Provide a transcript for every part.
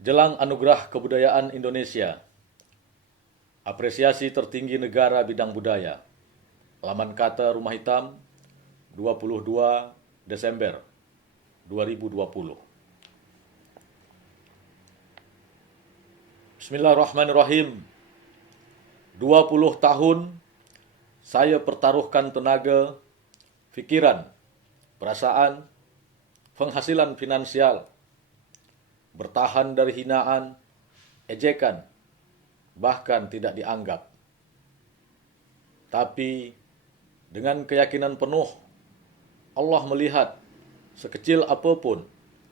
Jelang Anugerah Kebudayaan Indonesia, apresiasi tertinggi negara bidang budaya. Laman kata Rumah Hitam, 22 Desember 2020. Bismillahirrahmanirrahim. 20 tahun saya pertaruhkan tenaga, pikiran, perasaan, penghasilan finansial, bertahan dari hinaan, ejekan, bahkan tidak dianggap. Tapi dengan keyakinan penuh, Allah melihat sekecil apapun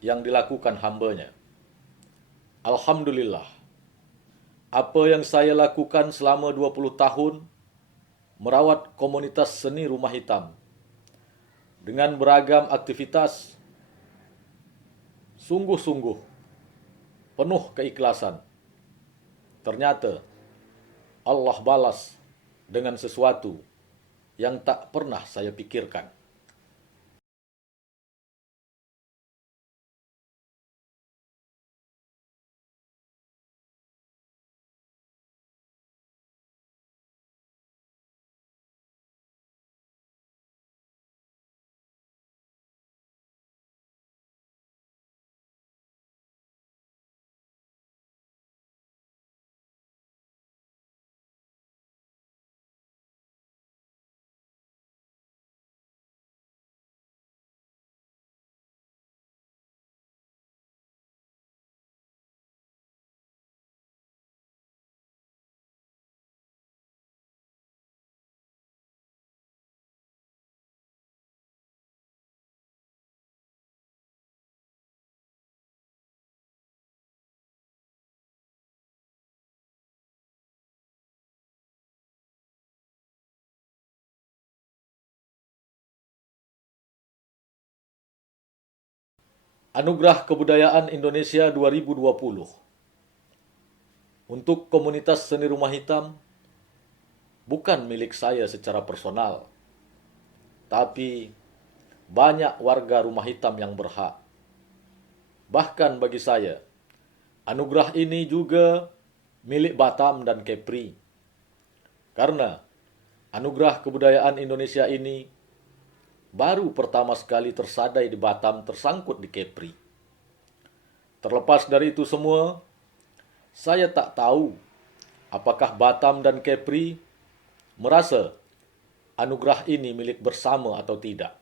yang dilakukan hamba-Nya. Alhamdulillah, apa yang saya lakukan selama 20 tahun merawat komunitas seni Rumah Hitam dengan beragam aktivitas, sungguh-sungguh, penuh keikhlasan. Ternyata Allah balas dengan sesuatu yang tak pernah saya pikirkan. Anugerah Kebudayaan Indonesia 2020 untuk komunitas seni Rumah Hitam bukan milik saya secara personal, tapi banyak warga Rumah Hitam yang berhak. Bahkan bagi saya, anugerah ini juga milik Batam dan Kepri. Karena anugerah kebudayaan Indonesia ini baru pertama sekali tersadai di Batam, tersangkut di Kepri. Terlepas dari itu semua, saya tak tahu apakah Batam dan Kepri merasa anugerah ini milik bersama atau tidak.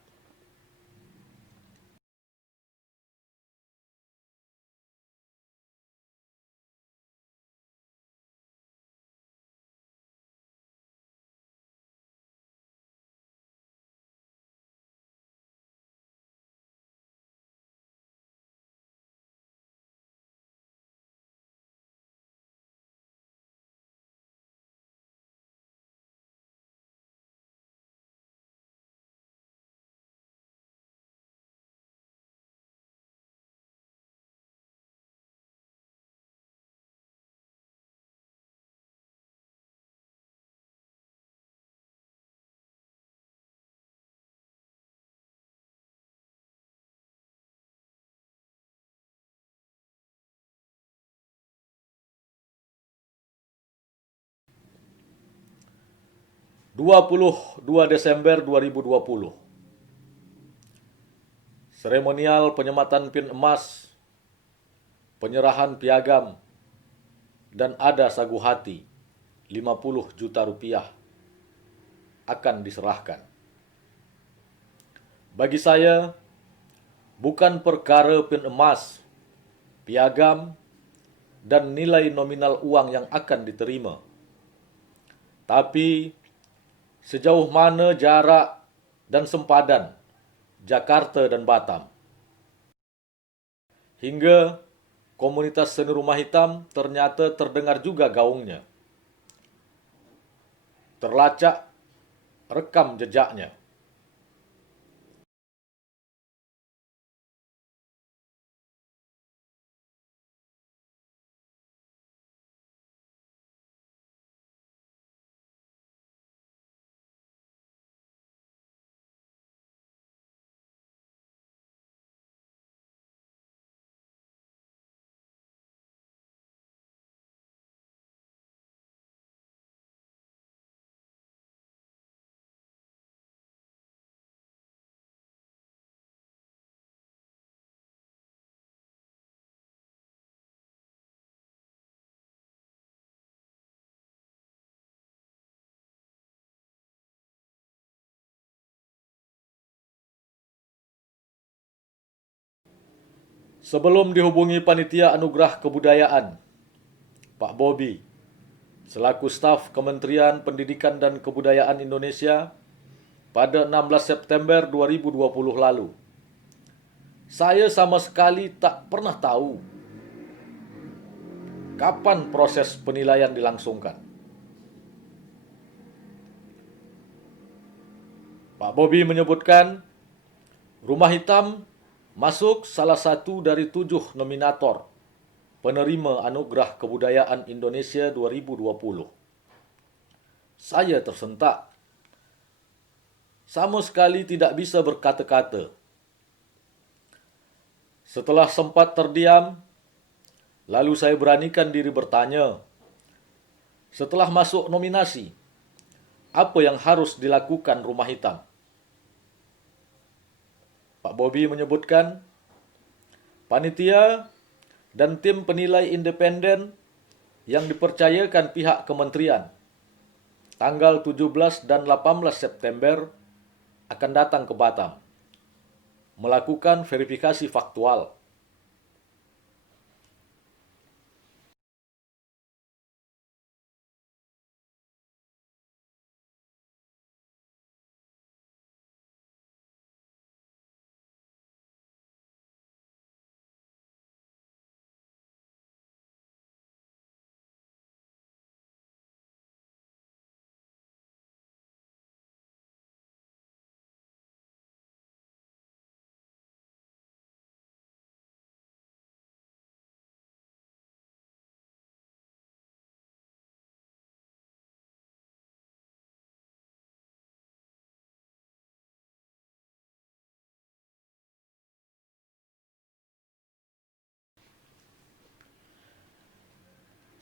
...22 Desember 2020. Seremonial penyematan pin emas, penyerahan piagam, dan ada sagu hati 50 juta rupiah akan diserahkan. Bagi saya, bukan perkara pin emas, piagam, dan nilai nominal uang yang akan diterima, tapi sejauh mana jarak dan sempadan Jakarta dan Batam. Hingga komunitas seni Rumah Hitam ternyata terdengar juga gaungnya. Terlacak rekam jejaknya. Sebelum dihubungi panitia anugerah kebudayaan, Pak Bobi, selaku staf Kementerian Pendidikan dan Kebudayaan Indonesia pada 16 September 2020 lalu, saya sama sekali tak pernah tahu kapan proses penilaian dilangsungkan. Pak Bobi menyebutkan Rumah Hitam masuk salah satu dari 7 nominator penerima Anugerah Kebudayaan Indonesia 2020. Saya tersentak. Sama sekali tidak bisa berkata-kata. Setelah sempat terdiam, lalu saya beranikan diri bertanya, setelah masuk nominasi, apa yang harus dilakukan Rumah Hitam? Pak Bobi menyebutkan, panitia dan tim penilai independen yang dipercayakan pihak kementerian tanggal 17 dan 18 September akan datang ke Batam melakukan verifikasi faktual.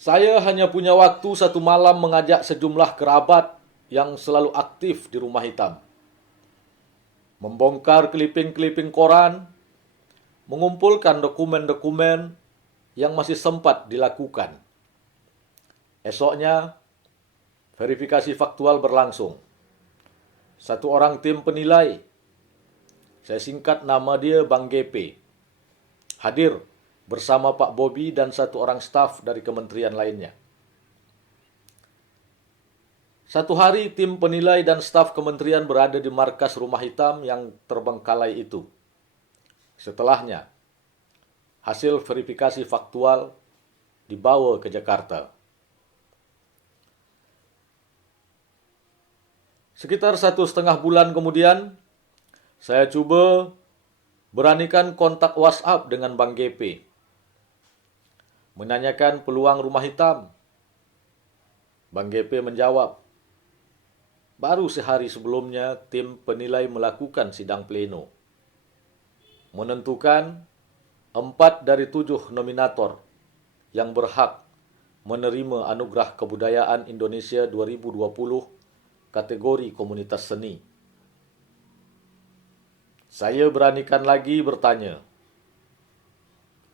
Saya hanya punya waktu 1 malam mengajak sejumlah kerabat yang selalu aktif di Rumah Hitam. Membongkar kliping-kliping koran, mengumpulkan dokumen-dokumen yang masih sempat dilakukan. Esoknya, verifikasi faktual berlangsung. Satu orang tim penilai, saya singkat nama dia Bang GP, hadir bersama Pak Bobi dan satu orang staf dari kementerian lainnya. Satu hari tim penilai dan staf kementerian berada di markas Rumah Hitam yang terbengkalai itu. Setelahnya, hasil verifikasi faktual dibawa ke Jakarta. Sekitar 1,5 bulan kemudian, saya coba beranikan kontak WhatsApp dengan Bang GP. Menanyakan peluang Rumah Hitam. Bang GP menjawab, baru sehari sebelumnya tim penilai melakukan sidang pleno. Menentukan 4 dari 7 nominator yang berhak menerima Anugerah Kebudayaan Indonesia 2020 kategori komunitas seni. Saya beranikan lagi bertanya,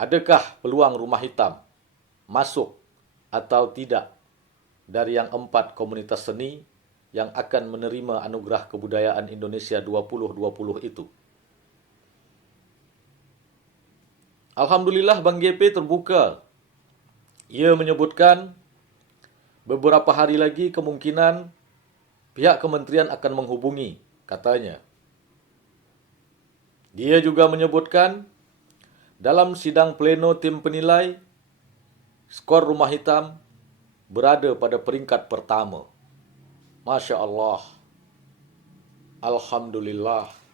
adakah peluang Rumah Hitam masuk atau tidak dari yang 4 komunitas seni yang akan menerima Anugerah Kebudayaan Indonesia 2020 itu? Alhamdulillah Bang GP terbuka. Ia menyebutkan beberapa hari lagi kemungkinan pihak kementerian akan menghubungi, katanya. Dia juga menyebutkan dalam sidang pleno tim penilai, skor Rumah Hitam berada pada peringkat pertama. Masya Allah. Alhamdulillah.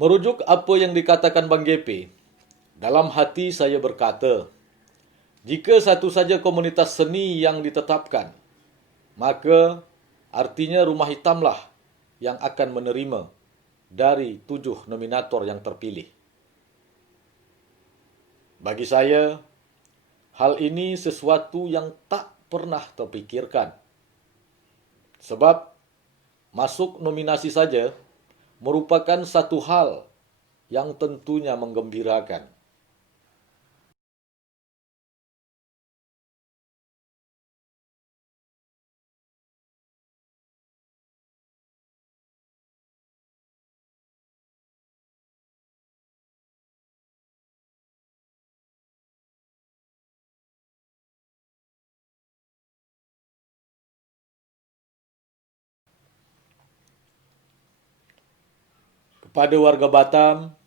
Merujuk apa yang dikatakan Bang GP, dalam hati saya berkata, jika satu saja komunitas seni yang ditetapkan, maka artinya Rumah Hitamlah yang akan menerima dari 7 nominator yang terpilih. Bagi saya, Hal ini sesuatu yang tak pernah terpikirkan. Sebab masuk nominasi saja merupakan satu hal yang tentunya menggembirakan. Kepada warga Batam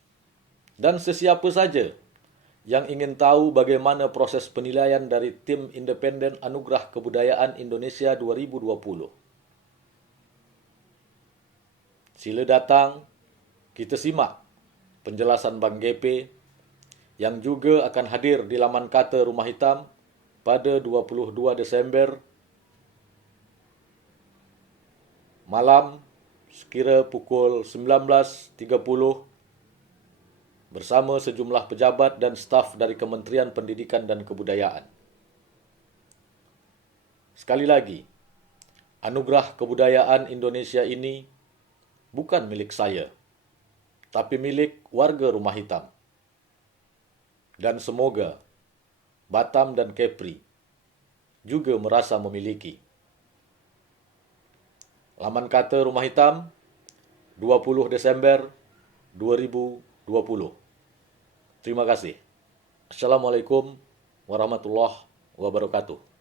dan sesiapa saja yang ingin tahu bagaimana proses penilaian dari tim independen Anugerah Kebudayaan Indonesia 2020. Sila datang, kita simak penjelasan Bang GP yang juga akan hadir di laman kata Rumah Hitam pada 22 Desember malam sekira pukul 19.30 bersama sejumlah pejabat dan staf dari Kementerian Pendidikan dan Kebudayaan. Sekali lagi, Anugerah Kebudayaan Indonesia ini bukan milik saya, tapi milik warga Rumah Hitam. Dan semoga Batam dan Kepri juga merasa memiliki. Laman kata Rumah Hitam, 20 Desember 2020. Terima kasih. Assalamualaikum warahmatullahi wabarakatuh.